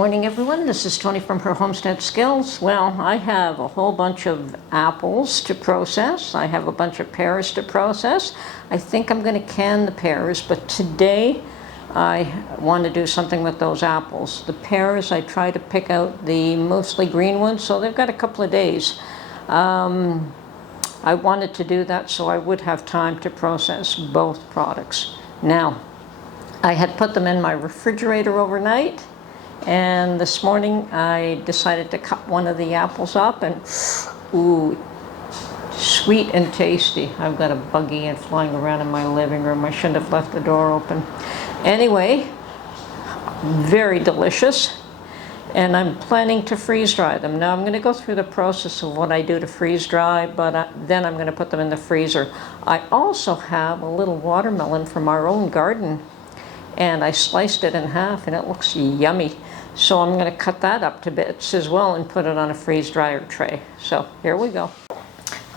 morning, everyone. This is Tony from Her Homestead Skills. Well, I have a whole bunch of apples to process. I have a bunch of pears to process. I think I'm going to can the pears, but today I want to do something with those apples. The pears, I try to pick out the mostly green ones, so they've got a couple of days. I wanted to do that so I would have time to process both products. Now, I had put them in my refrigerator overnight, and this morning I decided to cut one of the apples up, and ooh, sweet and tasty. I've got a buggy and flying around in my living room. I shouldn't have left the door open. Anyway, very delicious, and I'm planning to freeze dry them. Now I'm going to go through the process of what I do to freeze dry, but then I'm going to put them in the freezer. I also have a little watermelon from our own garden, and I sliced it in half and it looks yummy. So I'm going to cut that up to bits as well and put it on a freeze dryer tray. So here we go.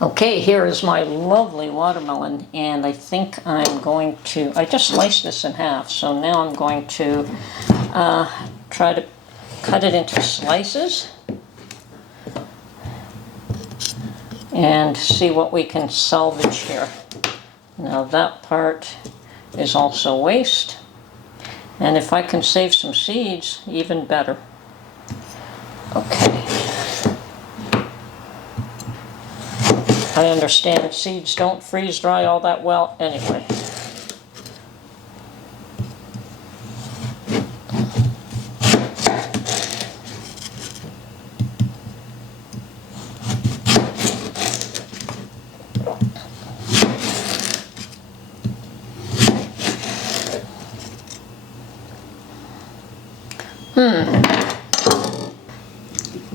Okay, here is my lovely watermelon, and I think I'm going to, I just sliced this in half, so now I'm going to try to cut it into slices and see what we can salvage here. Now that part is also waste. And if I can save some seeds, even better. Okay. I understand seeds don't freeze dry all that well anyway.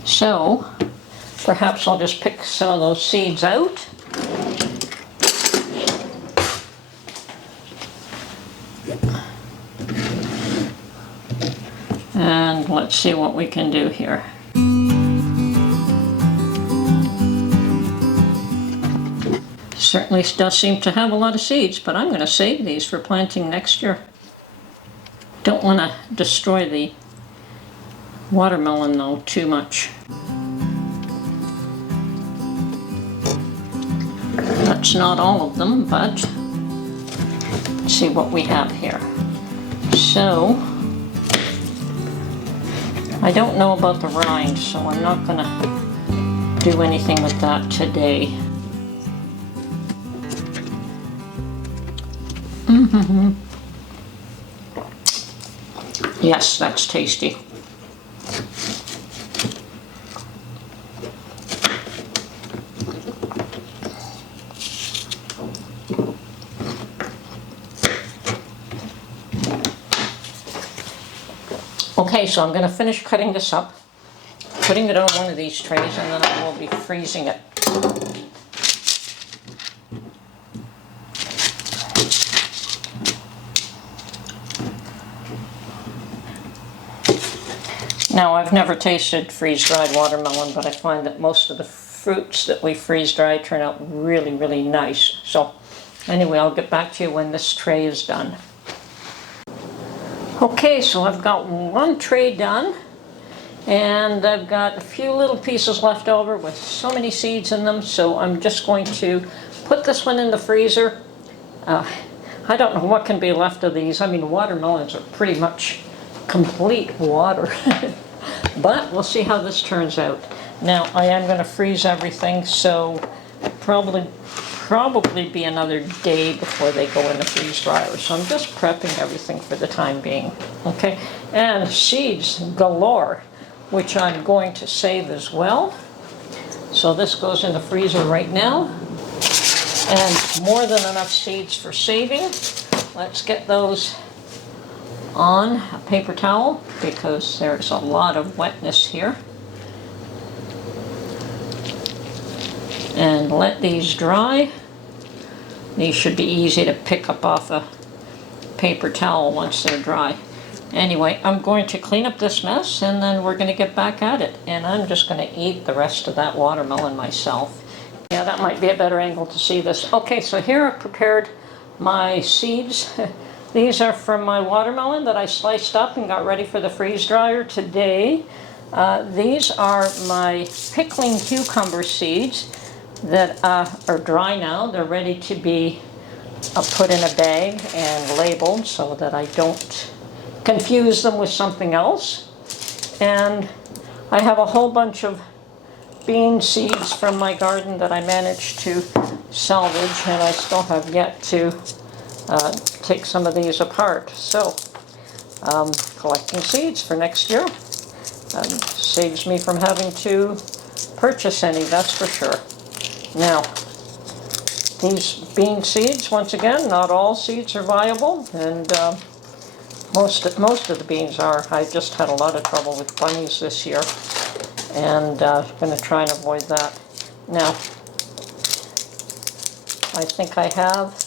So, perhaps I'll just pick some of those seeds out. And let's see what we can do here. Certainly does seem to have a lot of seeds, but I'm going to save these for planting next year. Don't want to destroy the watermelon though too much. That's not all of them, but let's see what we have here. So, I don't know about the rind, so I'm not going to do anything with that today. Yes, that's tasty. Okay, so I'm going to finish cutting this up, putting it on one of these trays, and then I will be freezing it. Now, I've never tasted freeze-dried watermelon, but I find that most of the fruits that we freeze-dry turn out really, really nice. So, anyway, I'll get back to you when this tray is done. Okay, so I've got one tray done, and I've got a few little pieces left over with so many seeds in them, so I'm just going to put this one in the freezer. I don't know what can be left of these. I mean, watermelons are pretty much complete water, but we'll see how this turns out. Now, I am going to freeze everything, so probably be another day before they go in the freeze dryer. So I'm just prepping everything for the time being. Okay, and seeds galore, which I'm going to save as well. So this goes in the freezer right now, and more than enough seeds for saving. Let's get those on a paper towel because there's a lot of wetness here. And let these dry. These should be easy to pick up off a paper towel once they're dry. Anyway, I'm going to clean up this mess, and then we're going to get back at it. And I'm just going to eat the rest of that watermelon myself. Yeah, that might be a better angle to see this. Okay, so here I've prepared my seeds. These are from my watermelon that I sliced up and got ready for the freeze dryer today. These are my pickling cucumber seeds that are dry now. They're ready to be put in a bag and labeled so that I don't confuse them with something else. And I have a whole bunch of bean seeds from my garden that I managed to salvage, and I still have yet to take some of these apart. So, collecting seeds for next year saves me from having to purchase any, that's for sure. Now, these bean seeds, once again, not all seeds are viable, and most of the beans are. I just had a lot of trouble with bunnies this year, and I'm going to try and avoid that. Now, I think I have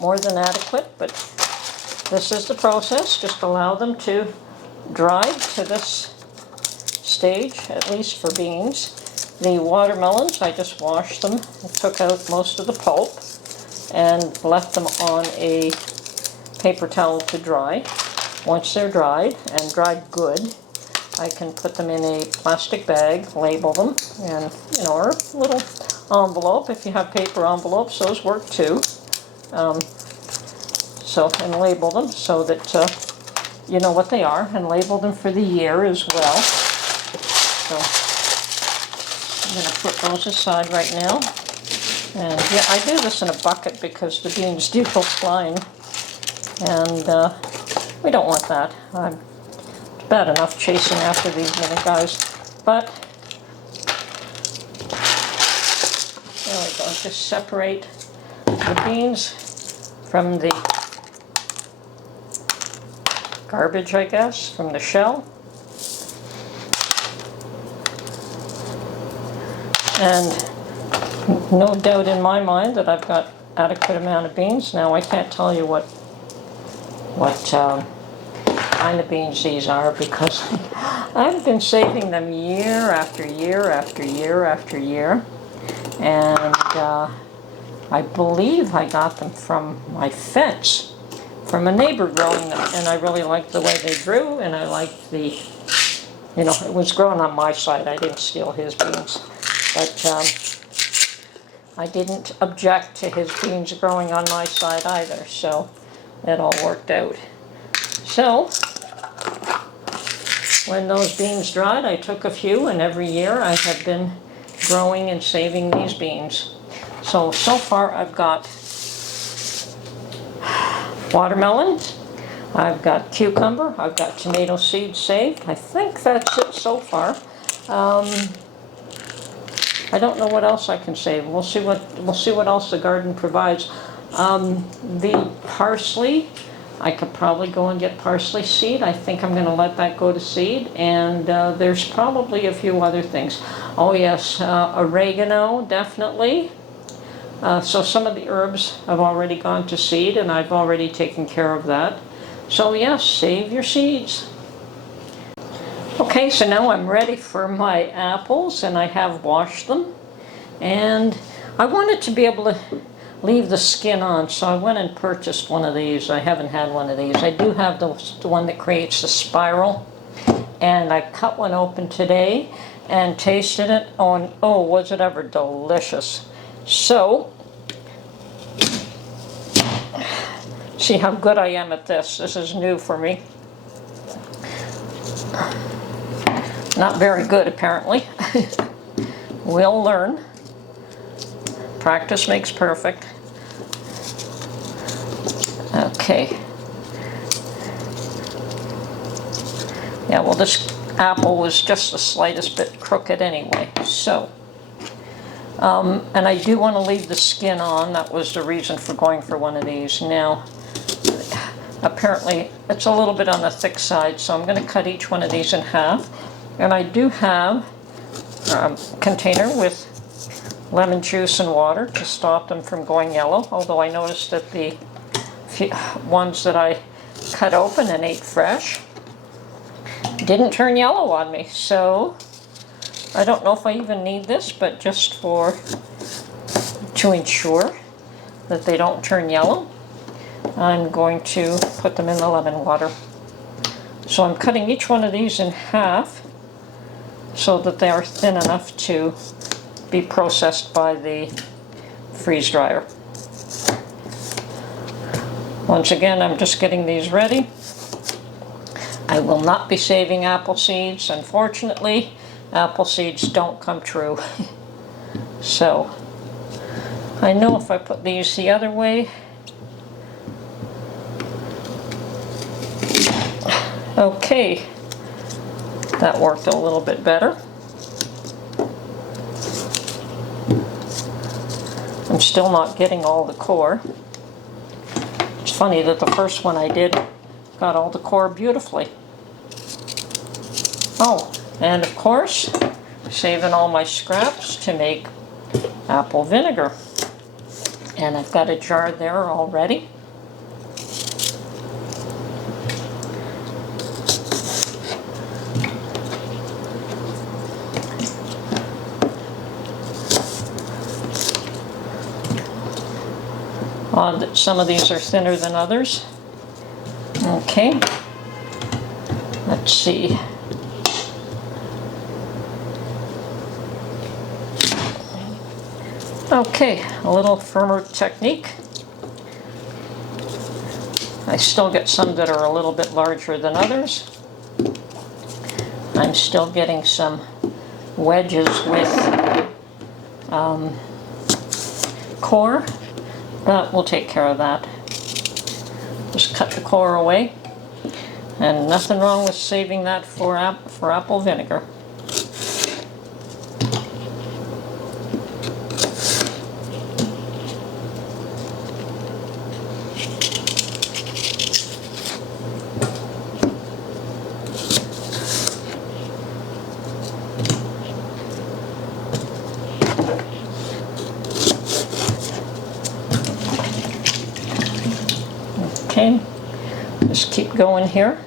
more than adequate, but this is the process. Just allow them to dry to this stage, at least for beans. The watermelons, I just washed them and took out most of the pulp and left them on a paper towel to dry. Once they're dried, and dried good, I can put them in a plastic bag, label them, and, or a little envelope. If you have paper envelopes, those work too. And label them so that you know what they are, and label them for the year as well. So I'm going to put those aside right now. And yeah, I do this in a bucket because the beans do go flying, and we don't want that. It's bad enough chasing after these little guys, but there we go. Just separate the beans from the garbage, I guess, from the shell. And no doubt in my mind that I've got adequate amount of beans. Now, I can't tell you what kind of beans these are, because I've been saving them year after year after year after year, and I believe I got them from my fence, from a neighbor growing them, and I really liked the way they grew, and I liked the, it was growing on my side. I didn't steal his beans, but I didn't object to his beans growing on my side either, so it all worked out. So, when those beans dried, I took a few, and every year I have been growing and saving these beans. So far I've got watermelon, I've got cucumber, I've got tomato seeds saved. I think that's it so far. I don't know what else I can save. We'll see what else the garden provides. The parsley, I could probably go and get parsley seed. I think I'm going to let that go to seed. And there's probably a few other things. Oh yes, oregano, definitely. So some of the herbs have already gone to seed, and I've already taken care of that. So yes, save your seeds. Okay, so now I'm ready for my apples, and I have washed them. And I wanted to be able to leave the skin on, so I went and purchased one of these. I haven't had one of these. I do have the one that creates the spiral, and I cut one open today and tasted it. Oh, was it ever delicious. So, see how good I am at this. This is new for me. Not very good, apparently. We'll learn. Practice makes perfect. Okay. Yeah, well, this apple was just the slightest bit crooked anyway. So, and I do want to leave the skin on. That was the reason for going for one of these. Now, apparently, it's a little bit on the thick side, so I'm going to cut each one of these in half. And I do have a container with lemon juice and water to stop them from going yellow, although I noticed that the ones that I cut open and ate fresh didn't turn yellow on me. So I don't know if I even need this, but just to ensure that they don't turn yellow, I'm going to put them in the lemon water. So I'm cutting each one of these in half so that they are thin enough to be processed by the freeze dryer. Once again, I'm just getting these ready. I will not be saving apple seeds. Unfortunately, apple seeds don't come true. So I know if I put these the other way. Okay, that worked a little bit better. I'm still not getting all the core. It's funny that the first one I did got all the core beautifully. Oh, and of course, saving all my scraps to make apple vinegar. And I've got a jar there already. Odd that some of these are thinner than others. Okay, let's see. Okay, a little firmer technique. I still get some that are a little bit larger than others. I'm still getting some wedges with core, but we'll take care of that. Just cut the core away, and nothing wrong with saving that for apple vinegar. Okay, just keep going here.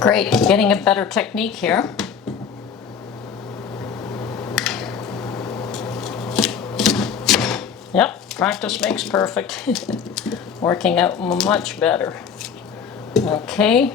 Great, getting a better technique here. Yep, practice makes perfect. Working out much better. Okay.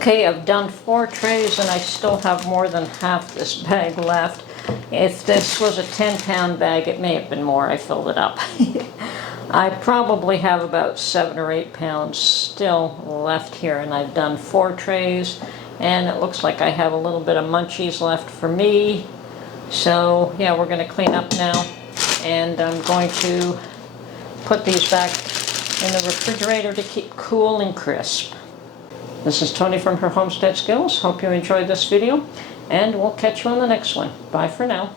Okay, I've done 4 trays and I still have more than half this bag left. If this was a 10-pound bag, it may have been more. I filled it up. I probably have about 7 or 8 pounds still left here, and I've done 4 trays, and it looks like I have a little bit of munchies left for me. So yeah, we're going to clean up now, and I'm going to put these back in the refrigerator to keep cool and crisp. This is Tony from Her Homestead Skills. Hope you enjoyed this video, and we'll catch you on the next one. Bye for now.